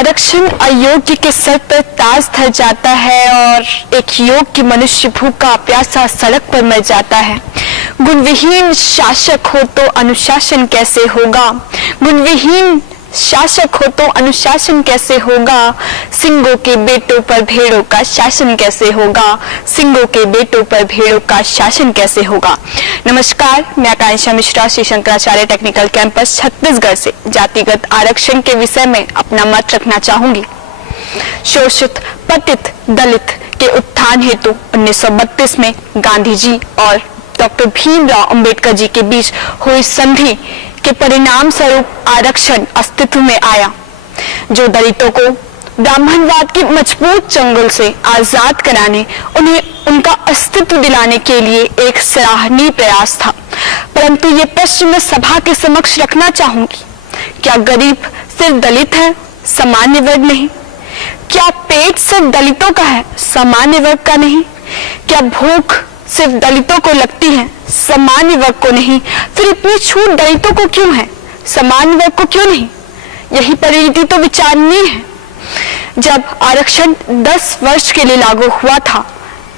आरक्षण अयोग्य के सर पर ताज धर जाता है और एक योग्य मनुष्य भूखा प्यासा सड़क पर मर जाता है। गुणविहीन शासक हो तो अनुशासन कैसे होगा? गुणविहीन शासक हो तो अनुशासन कैसे होगा? सिंगों के बेटों पर भेड़ों का शासन कैसे होगा? सिंगों के बेटों पर भेड़ों का शासन कैसे होगा? नमस्कार, मैं आकांक्षा मिश्रा श्री शंकराचार्य टेक्निकल कैंपस छत्तीसगढ़ से जातिगत आरक्षण के विषय में अपना मत रखना चाहूंगी। शोषित पतित दलित के उत्थान हेतु 1932 में गांधी जी और डॉक्टर भीमराव अंबेडकर जी के बीच हुई संधि के परिणाम स्वरूप आरक्षण अस्तित्व में आया, जो दलितों को ब्राह्मणवाद की मजबूत चंगुल से आजाद कराने, उन्हें उनका अस्तित्व दिलाने के लिए एक सराहनीय प्रयास था। परंतु ये प्रश्न मैं सभा के समक्ष रखना चाहूंगी, क्या गरीब सिर्फ दलित है, सामान्य वर्ग नहीं? क्या पेट सिर्फ दलितों का है, सामान्य वर्ग का नहीं? क्या भूख सिर्फ दलितों को लगती है, सामान्य वर्ग को नहीं? फिर इतनी छूट दलितों को क्यों है, सामान्य वर्ग को क्यों नहीं? यही परिणति तो विचारणीय है। जब आरक्षण 10 वर्ष के लिए लागू हुआ था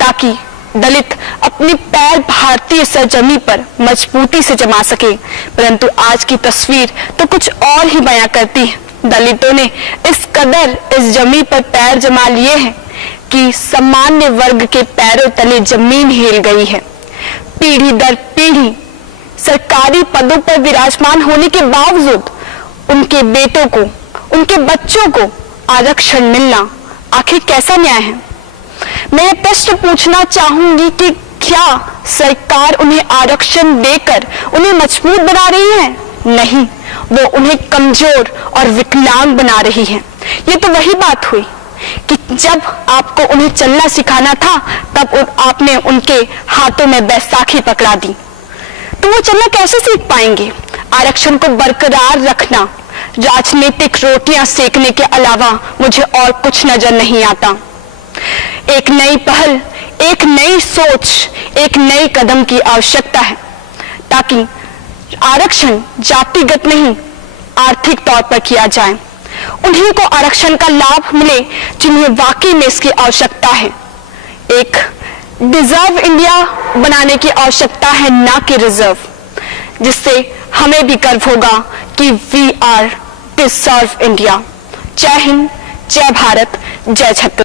ताकि दलित अपने पैर भारतीय सरजमी पर मजबूती से जमा सके, परंतु आज की तस्वीर तो कुछ और ही बयां करती है। दलितों ने इस कदर इस जमी पर पैर जमा लिए हैं कि सामान्य वर्ग के पैरों तले जमीन हिल गई है। पीढ़ी दर पीढ़ी सरकारी पदों पर विराजमान होने के बावजूद उनके बेटों को, उनके बच्चों को आरक्षण मिलना आखिर कैसा न्याय है? मैं ये प्रश्न पूछना चाहूंगी कि क्या सरकार उन्हें आरक्षण देकर उन्हें मजबूत बना रही है? नहीं, वो उन्हें कमजोर और विकलांग बना रही है। ये तो वही बात हुई कि जब आपको उन्हें चलना सिखाना था तब आपने उनके हाथों में बैसाखी पकड़ा दी, तो वो चलना कैसे सीख पाएंगे? आरक्षण को बरकरार रखना राजनीतिक रोटियां सेकने के अलावा मुझे और कुछ नजर नहीं आता। एक नई पहल, एक नई सोच, एक नए कदम की आवश्यकता है ताकि आरक्षण जातिगत नहीं आर्थिक तौर पर किया जाए। उन्हीं को आरक्षण का लाभ मिले जिन्हें वाकई में इसकी आवश्यकता है। एक डिजर्व इंडिया बनाने की आवश्यकता है, ना कि रिजर्व, जिससे हमें भी गर्व होगा कि वी आर डिजर्व इंडिया। जय हिंद, जय भारत, जय छत्तीसगढ़।